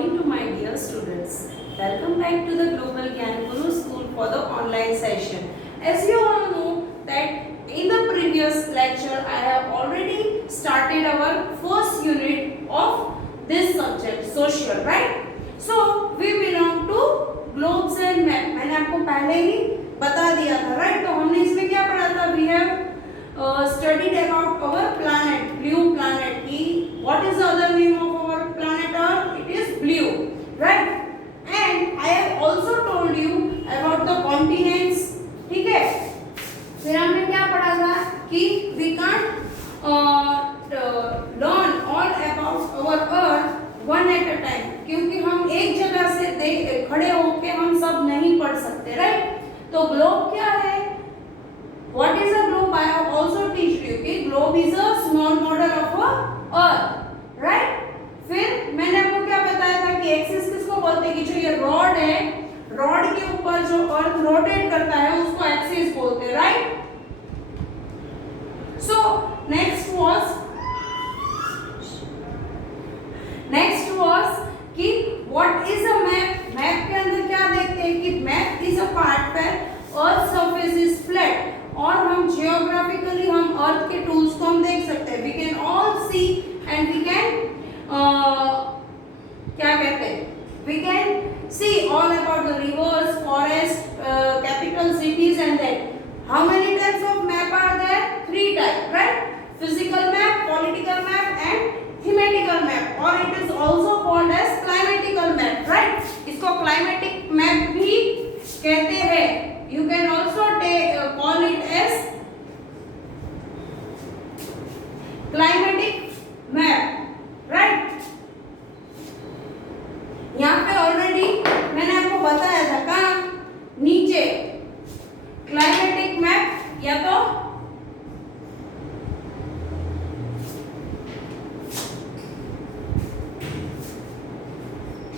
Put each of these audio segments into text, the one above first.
morning to my dear students. Welcome back to the Global Gyan Guru School for the online session. As you all know that in the previous lecture I have already started our first unit of this subject, social, right? So we belong to globes and map. मैंने आपको पहले ही बता दिया था, right? तो हमने इसमें क्या पढ़ा था? We have studied about our planet, blue planet. What is the other name of our planet Earth? It is blue, right? And I have also told you about the continents. ठीक है? फिर हमने क्या पढ़ा था कि we can't learn all about our Earth one at a time, क्योंकि हम एक जगह से खड़े होके हम सब नहीं पढ़ सकते, right? तो ग्लोब क्या है? What is a globe? I have also teach you कि globe is a small model of a Earth, right? फिर मैंने आपको क्या बताया था कि एक्सिस किसको बोलते हैं कि जो ये रॉड है, रॉड के ऊपर जो अर्थ रोटेट करता है उसको एक्सिस बोलते हैं, राइट? सो नेक्स्ट वाज कि what is a map? Map के अंदर क्या देखते हैं कि map is a part where earth surface is flat, और हम जियोग्राफिकली हम अर्थ के टूल्स को हम देख सकते हैं. We can all see and we can क्या कहते हैं, we can see all about the rivers, forest, capital cities and that. How many types of map are there? 3 type, right? Physical map, political map and thematical map, और it is also called as climatical map, right? इसको climatic map भी कहते हैं. You can also call it as climatic map, right? यहाँ पे ऑलरेडी मैंने आपको बताया था कहाँ नीचे क्लाइमेटिक मैप या तो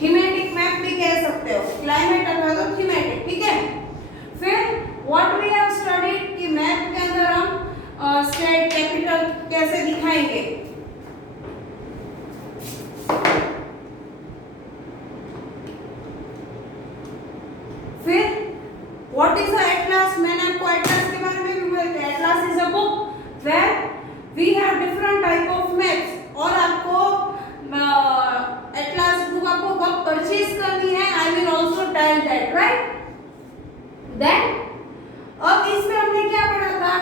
थीमेटिक मैप भी कह सकते हो, क्लाइमेट अथवा तो थीमेटिक, ठीक है? फिर व्हाट वी हैव स्टडीड कि मैप के अंदर हम स्टेट कैपिटल कैसे दिखाएंगे. फिर व्हाट इज अ एटलास? मैंने आपको एटलास के बारे में भी बताया. Atlas is a book where we have different type of maps, और आपको एटलास बुक आपको कब परचेज करनी है I will also tell that, right? Then अब इसमें हमने क्या पढ़ा था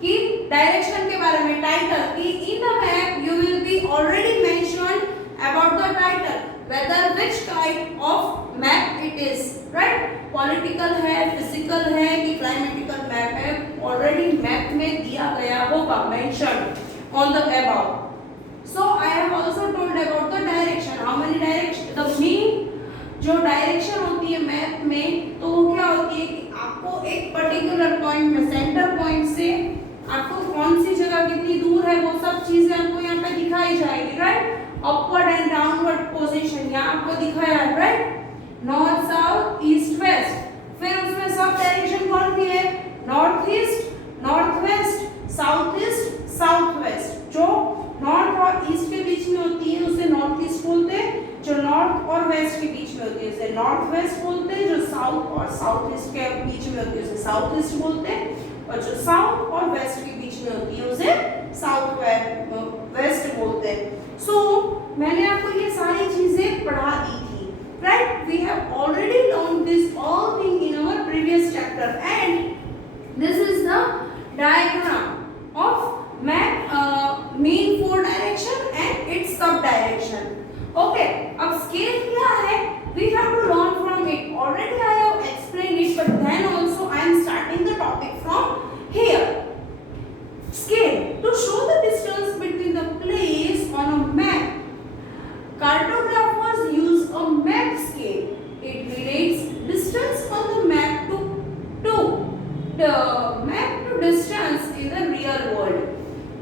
कि डायरेक्शन के बारे में, टाइटल कि in the map you will be already mentioned about the title whether which kind of map it is, right? Political है, फिजिकल है कि क्लाइमेटिकल मैप है, ऑलरेडी मैप में दिया गया होगा mentioned on the about. So I have also told about the direction. How many direction? The mean जो direction होती है मैप में, तो वो क्या होती है कि आपको एक पर्टिकुलर पॉइंट में, सेंटर पॉइंट से आपको कौन सी जगह कितनी दूर है वो सब चीजें आपको यहाँ पे दिखाई जाएगी, right? Upward and downward position यहाँ आपको दिखाया है, right? North, south, east, west. फिर उसमें सब डायरेक्शन कौन सी है? North east, north west, south east, south west. जो नॉर्थ और ईस्ट के बीच में होती है उसे नॉर्थ ईस्ट बोलते हैं, जो नॉर्थ और वेस्ट के बीच में होती है उसे नॉर्थ वेस्ट बोलते हैं, जो साउथ और साउथ ईस्ट के बीच में होती है उसे साउथ ईस्ट बोलते हैं, और जो साउथ और वेस्ट के बीच में होती है उसे साउथ वेस्ट बोलते हैं. सो मैंने आपको ये सारी चीजें पढ़ा दी थी, right? We have already learn this all thing in our previous chapter, and this is the diagram of map, main 4 direction and its sub direction. Okay, अब scale क्या है? We have to learn from it. Already I have explained it, but then also I am starting the topic from here. Scale, to show the distance between the place on a map, cartographers use a map scale. It relates distance on the map to the map to distance in the real world.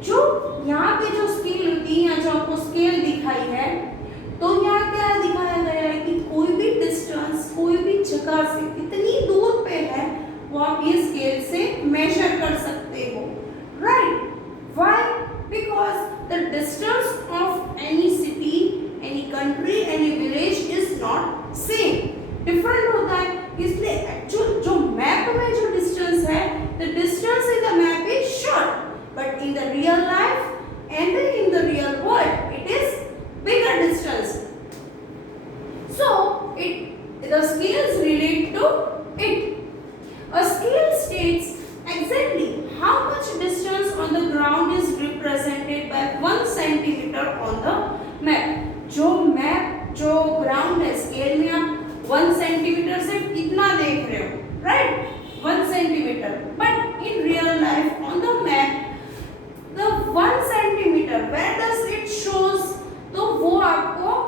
जो यहाँ पे जो स्केल होती है, जो आपको स्केल दिखाई है, तो यहाँ क्या दिखाया गया है कि कोई भी डिस्टेंस, कोई भी जगह से कितनी दूर पे है वो आप ये स्केल से मेजर कर सकते हो, right? Why? Because the distance of any city, any country, any village is not same, different होता है। इसलिए एक्चुअल जो मैप में जो डिस्टेंस है, the distance in the map is short, but in the real life and in the real world it is bigger distance. So the scales relate to it. A scale states exactly how much distance on the ground is represented by 1 centimeter on the map. जो ground है, scale में आप 1 centimetre से कितना देख रहे हो, right, 1 centimetre, but in real life on the map the 1 centimetre where does it shows, तो वो आपको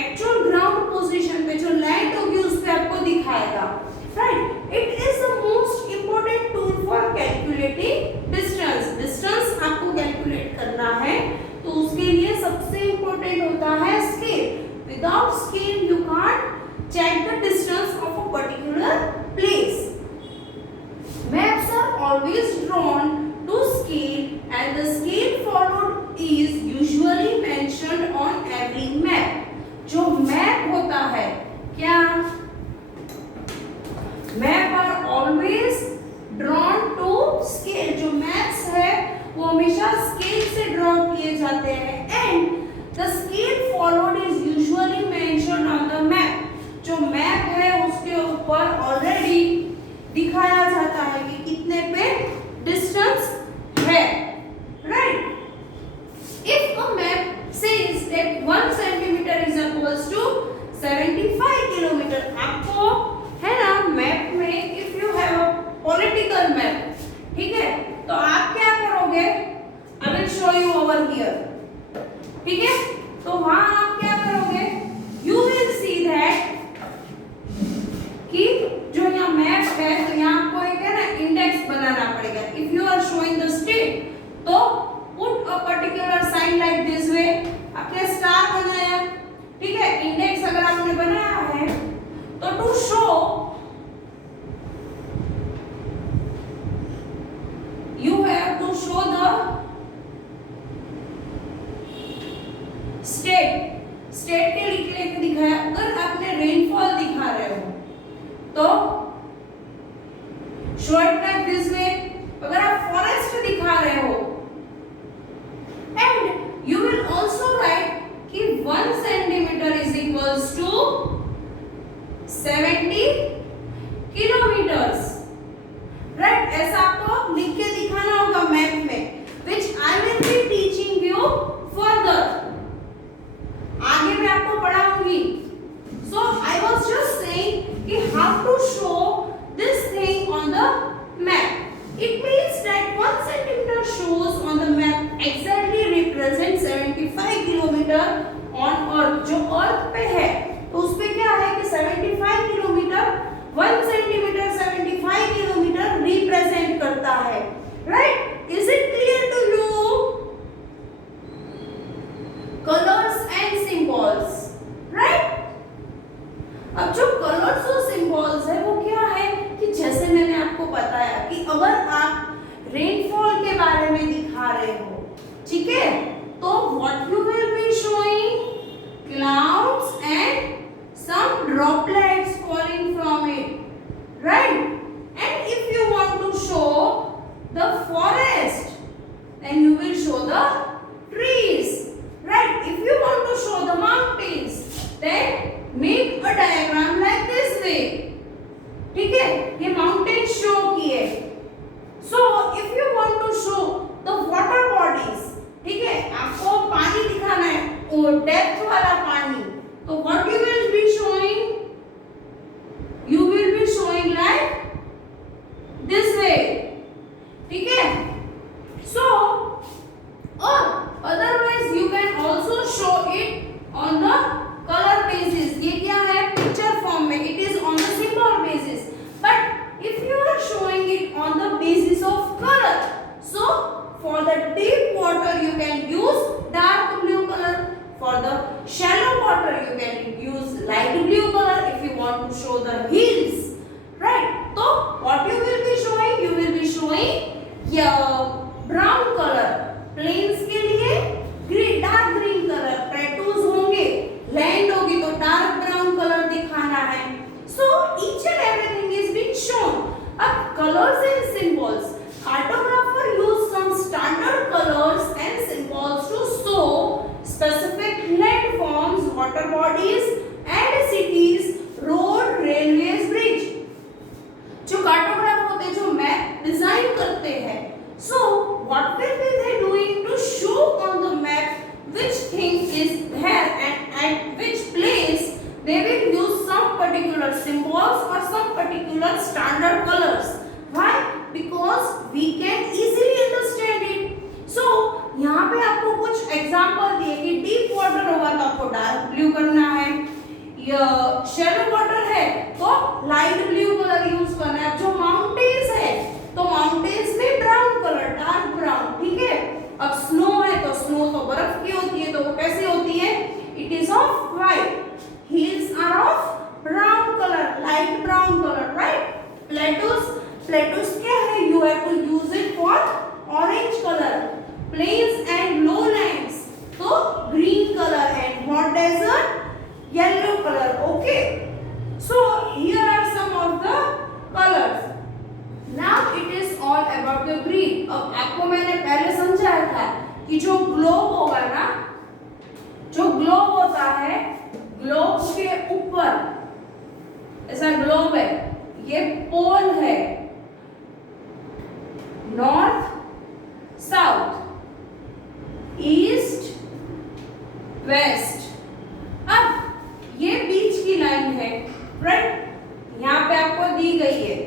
एक्चुअल ग्राउंड पोजीशन पे जो लैंड होगी उस पे आपको दिखाएगा, right. It is the most important tool for calculating distance. Distance आपको कैलकुलेट करना है तो उसके लिए सबसे इंपॉर्टेंट होता है scale. Without scale you can't check the distance of a particular place. Maps are always drawn to scale and the scale followed is usually mentioned on every map. जो मैप होता है, क्या map are always drawn to scale, जो maps है वो हमेशा scale से ड्रॉ किए जाते हैं and the scale followed is usually mentioned on the map. जो मैप है उसके ऊपर ऑलरेडी दिखाया जाता है कि कितने पे डिस्टेंस है, right. If a map says that 1 centimeter is equals to 75 kilometer, आपको है ना मैप में, if you have a political map, ठीक है, तो आप क्या करोगे, I will show you over here, ठीक है, तो वहां आप क्या करोगे, you will see that कि जो यहाँ मैप है तो यहाँ आपको एक है ना इंडेक्स बनाना पड़ेगा। If you are showing the state, तो put a particular sign like this way, आपने स्टार बनाया, ठीक है, इंडेक्स अगर आपने बनाया है तो to show you have to show the state के लिखने के दिखाया। अगर आपने रेनफॉल दिखा रहे हो तो शो इट लाइक दिस वे। अगर आप फॉरेस्ट दिखा रहे हो and you will also write कि 1 centimeter is equals to 70 kilometers, right। ऐसा आपको लिख के दिखाना होगा मैप में, which I will be teaching you further, आगे मैं आपको पढ़ाऊंगी। So I was just saying कि how to show this thing on the map. It means that 1 centimeter shows on the map exactly represents 75 kilometer on Earth। जो Earth पे है तो उस पे क्या है कि 75 किलोमीटर 1 सेंटीमीटर 75 किलोमीटर रिप्रेजेंट करता है, right. Is it clear to you? Colours and symbols, right. अब जो कलर्स और सिंबल्स है वो क्या है कि जैसे मैंने आपको बताया कि अगर आप रेनफॉल के बारे में दिखा रहे हो, ठीक है, तो what you will be showing clouds and some droplets falling from it, right. And if you want to show the forest then you will show the trees, right. If you want to show the mountains then make a diagram like this way, ठीक है, ये mountain show किए। So if you want to show the water bodies, ठीक है, आपको पानी दिखाना है और डेप्थ वाला पानी, तो what you will be showing? You will be showing like this way, ठीक है। So or otherwise you can also show it on the color basis। ये क्या है, पिक्चर फॉर्म में, it is on the symbol basis, but if you are showing it on the basis of color, so for the deep water you can use dark blue color, for the shallow water you can use light blue color if you want to show the hills, right। so what you will be showing, you will be showing brown color, plains के लिए green dark green color, plateaus होंगे, land होगी तो dark brown shown. अब colors and symbols. Cartographer use some standard colors and symbols to show specific landforms, water bodies and cities, road, railways, bridge. जो कार्टोग्राफ होते हैं, जो मैप डिजाइन करते हैं, so what will be they doing to show on the map which thing is there and at which place they will use some particular symbols or some particular standard colors. Why? Because we can easily understand it. So यहाँ पे आपको कुछ एग्जांपल दिए कि deep water होगा तो आपको dark blue करना है, या शैलो वाटर है तो लाइट ब्लू कलर यूज करना है। जो माउंटेन्स है तो माउंटेन्स में ब्राउन कलर, डार्क ब्राउन, ठीक है। अब स्नो है तो स्नो तो बर्फ की होती है, तो वो कैसी होती है? It is of white. Hills are of brown color, light brown color, right? Plateaus क्या है? You have to use it for orange color. Plains and lowlands, so green color, and hot desert, yellow color. Okay. So here are some of the colors. Now it is all about the grid. अब आपको मैंने पहले समझाया था कि जो ग्लोब होगा ना, जो ग्लोब होता है, ग्लोब के ऊपर ऐसा ग्लोब है, ये पोल है, नॉर्थ, साउथ, ईस्ट, वेस्ट। अब ये बीच की लाइन है, राइट? यहां पे आपको दी गई है।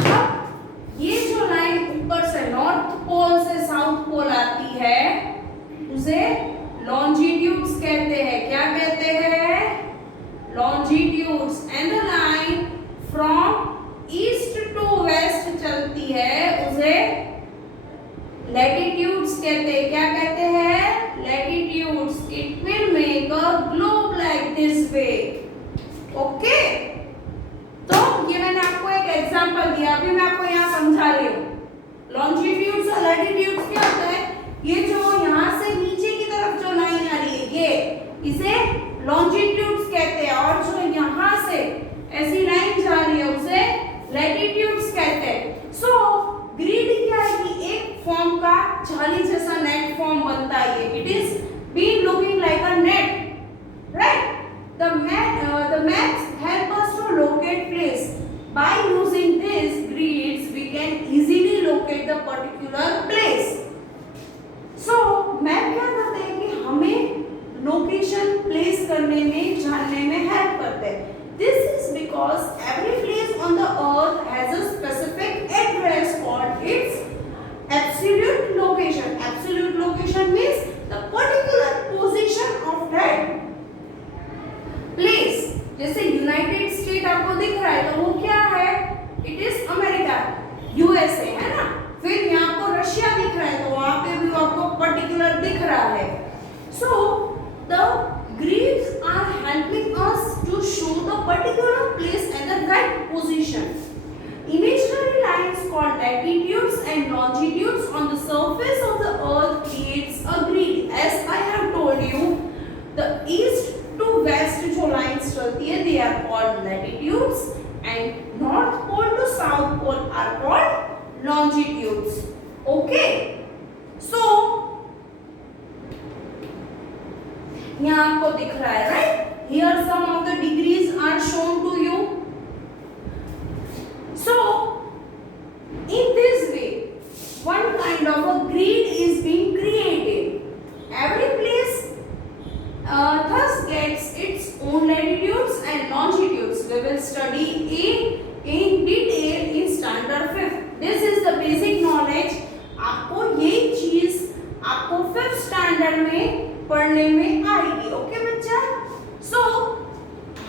अब ये जो लाइन ऊपर से नॉर्थ पोल से साउथ पोल आती है, उसे लॉन्जिट्यूड्स कहते हैं। क्या कहते हैं? Longitudes. And the line from east to west चलती है, उसे लैटिट्यूड्स कहते हैं। क्या कहते हैं? Latitudes. It will make a globe like this way. Okay, तो ये मैंने आपको एक एग्जांपल दिया, अभी मैं आपको यहाँ समझा रही हूँ। लॉन्जिट्यूड्स और लैटिट्यूड्स क्या होता है? ये जो यहाँ से नीचे की तरफ जो लाइन आ रही है, ये इसे लॉन्जिट्यूड्स कहते हैं, और जो यहाँ से ऐसी लाइन जा रही है उसे लैटिट्यूड्स कहते हैं। सो ग्रिड क्या है कि एक फॉर्म का जाली जैसा नेट फॉर्म बनता है। It is been looking like a net, right? The maps help us to locate place. By using these grids, we can easily locate the particular place. So map क्या करते हैं कि हमें लोकेशन प्लेस करने में, जानने में हेल्प करते हैं। This is because every place on the earth has a specific address called its absolute location. Absolute location means the particular position of that place. जैसे यूनाइटेड स्टेट आपको दिख रहा है तो वो क्या है? इट इज अमेरिका, यूएसए, है ना? फिर यहाँ आपको रशिया दिख रहा है तो वहां पे भी आपको पर्टिकुलर दिख रहा है। So the grids are helping us to show the particular place and the right position. Imaginary lines called latitudes and longitudes on the surface of the earth creates a grid. As I have told you, the east to west जो lines चलती है, they are called latitudes, and north pole to south pole are called longitudes. Okay, so यहाँ आपको दिख रहा है, right? Here some of the degrees are shown to you. So in this way, one kind of a grid is being created. Every place thus gets its own latitudes and longitudes. We will study in detail in standard 5th. This is the basic knowledge. आपको ये चीज आपको 5th standard में पढ़ने में आएगी। ओके बच्चा? सो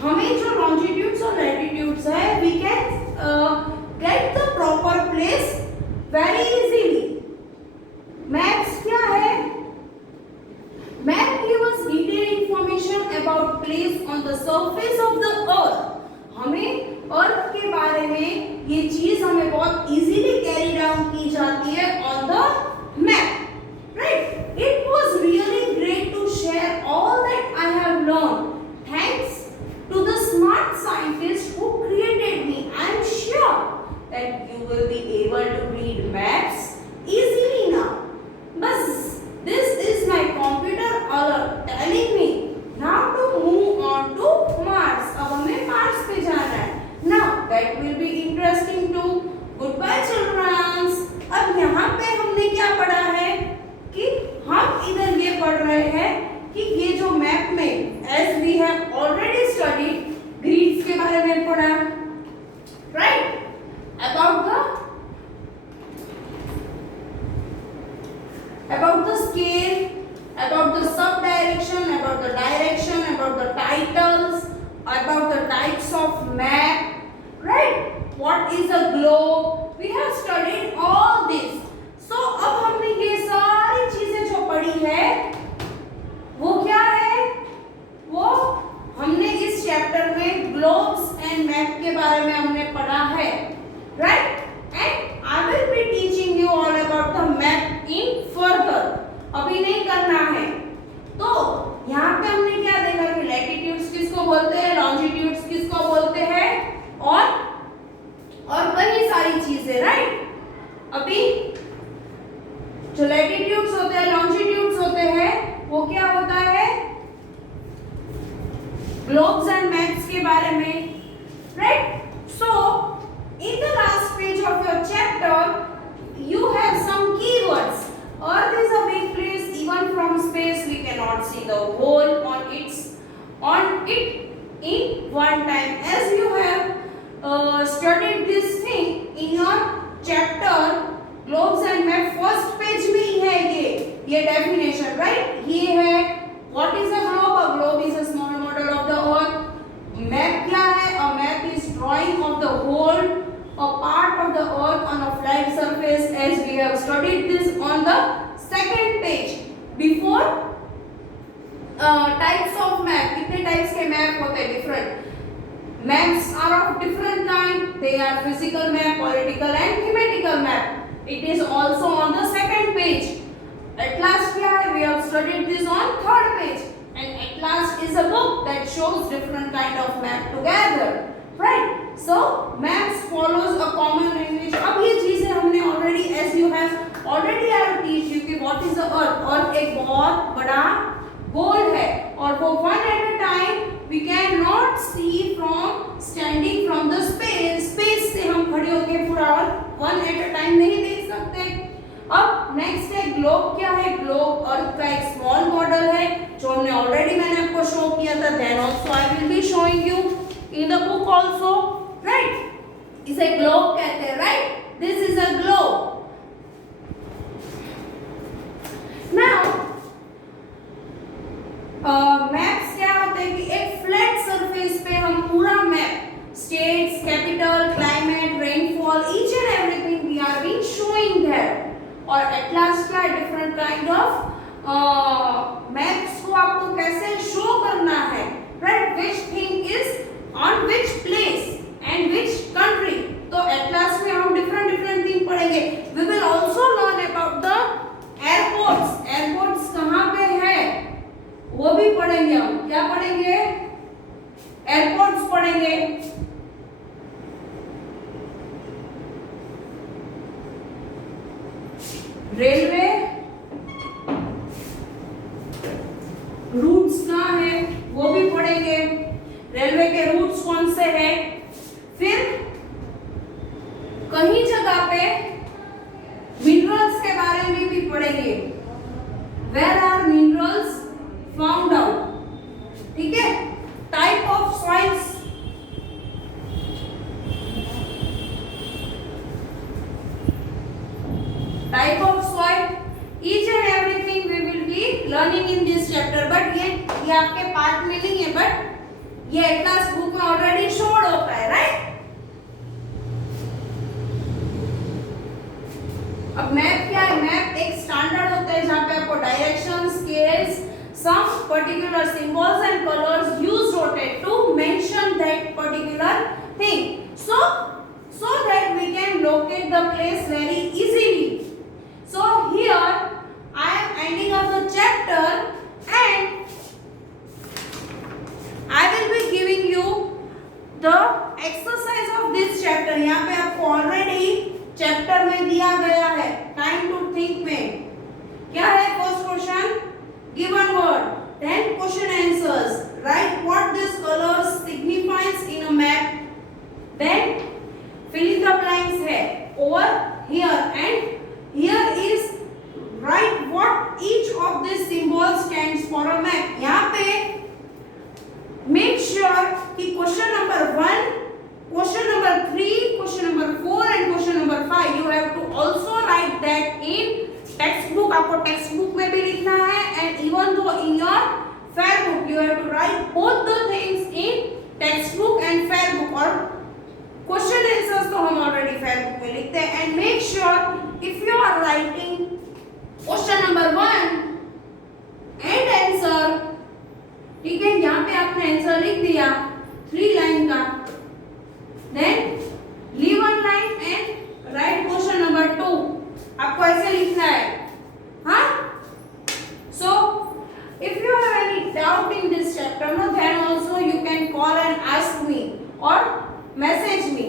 हमें जो लॉन्जिट्यूड्स और लैटिट्यूड्स है, we can get the proper place very easily. Maps क्या है? Map give us detail information about place on the surface of the earth. हमें अर्थ के बारे में ये चीज हमें बहुत इजीली कैरी डाउन की जाती है on the map, right? It was really great to share all that I have learned. रहे हैं कि ये जो मैप में as we have already studied grids के बारे में पढ़ा, right, about the scale, about the sub direction, about the direction, about the titles, about the types of map, right, what is a globe, we have studied all this. So अब हमने ये सारी चीजें जो पढ़ी है वो क्या है, वो हमने इस चैप्टर में ग्लोब्स एंड मैप के बारे में हमने पढ़ा है, right, and I will be teaching you all about the map in further. अभी नहीं करना है। तो यहाँ पे हमने क्या देखा कि लैटिट्यूड्स किसको बोलते हैं, लॉन्जिट्यूड्स किसको बोलते हैं, और कई सारी चीजें, राइट। अभी जो लैटिट्यूड्स होते हैं, लॉन्जिट्यूड्स होते हैं, वो क्या होता है, ग्लोब्स एंड मैप्स के बारे में, राइट। सो in the last page of your chapter you have some keywords. Earth is a big place, even from space we cannot see the whole on it in one time. As you have studied this thing in your chapter globes and map, first page में ही है ये definition, right, ये है what is a globe. A globe is a small model of the earth. Map क्या है, a map is drawing of the whole a part of the earth on a flat surface, as we have studied this on the second page. Before types of map, कितने types के map होते हैं, different maps are of different kind. They are physical map, political and thematical map. It is also on the second page. Atlas क्या है, we have studied this on third page, and Atlas is a book that shows different kind of map together, right. So maps follows a common language. अब ये चीजें हमने already, as you have already I have teach you कि what is the earth. earth एक बहुत बड़ा गोल है, और वो one at a time we cannot see from standing from the space. space से हम खड़े होके पूरा one at a time नहीं देख सकते. अब नेक्स्ट है ग्लोब. क्या है ग्लोब? अर्थ का एक स्मॉल मॉडल है जो हमने ऑलरेडी मैंने आपको शो किया था. Then also I will be showing you in the book also, right. इसे ग्लोब कहते हैं, right. This is a globe. Now maps क्या होते हैं कि एक फ्लैट सरफेस पे हम पूरा map states, capital, climate, rainfall, each and everything we are being showing there. और एटलास का डिफरेंट काइंड ऑफ मैप्स को आपको कैसे शो करना है, right. Which thing is on which place and which country. तो एटलास में हम डिफरेंट थिंग पढ़ेंगे. We will also learn about the airports. Airports कहाँ पे है वो भी पढ़ेंगे हम. क्या पढ़ेंगे? एयरपोर्ट्स पढ़ेंगे. रेलवे रूट्स कहाँ है वो भी पढ़ेंगे. रेलवे के रूट्स कौन से हैं. फिर कहीं जगह पे मिनरल्स के बारे में भी पढ़ेंगे. Where are minerals found out. ठीक है. Type of soils, type of soil, each and everything we will be learning in this chapter. but ये आपके पार्ट में नहीं है, बट ये एटलास बुक में ऑलरेडी शोड होता है, राइट. अब मैप क्या है? मैप एक स्टैंडर्ड होता है जहाँ पे आपको direction, scales, some particular symbols and colors used to mention that particular thing, so that we can locate the place very easily. So here I am ending up the chapter and I will be giving you the exercise of this chapter. यहाँ पे आपको already chapter में दिया गया है time to think में. क्या है? first question, given word, then question answers, write what this color signifies in a map, then fill in the blanks है over here, and here is write what each of also in your fair book. You have to write both the things in textbook and fair book. और question answers तो हम already fair book में लिखते हैं. And make sure if you are writing question number 1 and answer, ठीक है, यहाँ पे आपने आंसर लिख दिया 3 लाइन का, then leave 1 line and write question number 2. आपको ऐसे लिखना है. हाँ, सो if you have any doubt in this chapter, no, then also you can call and ask me or message me.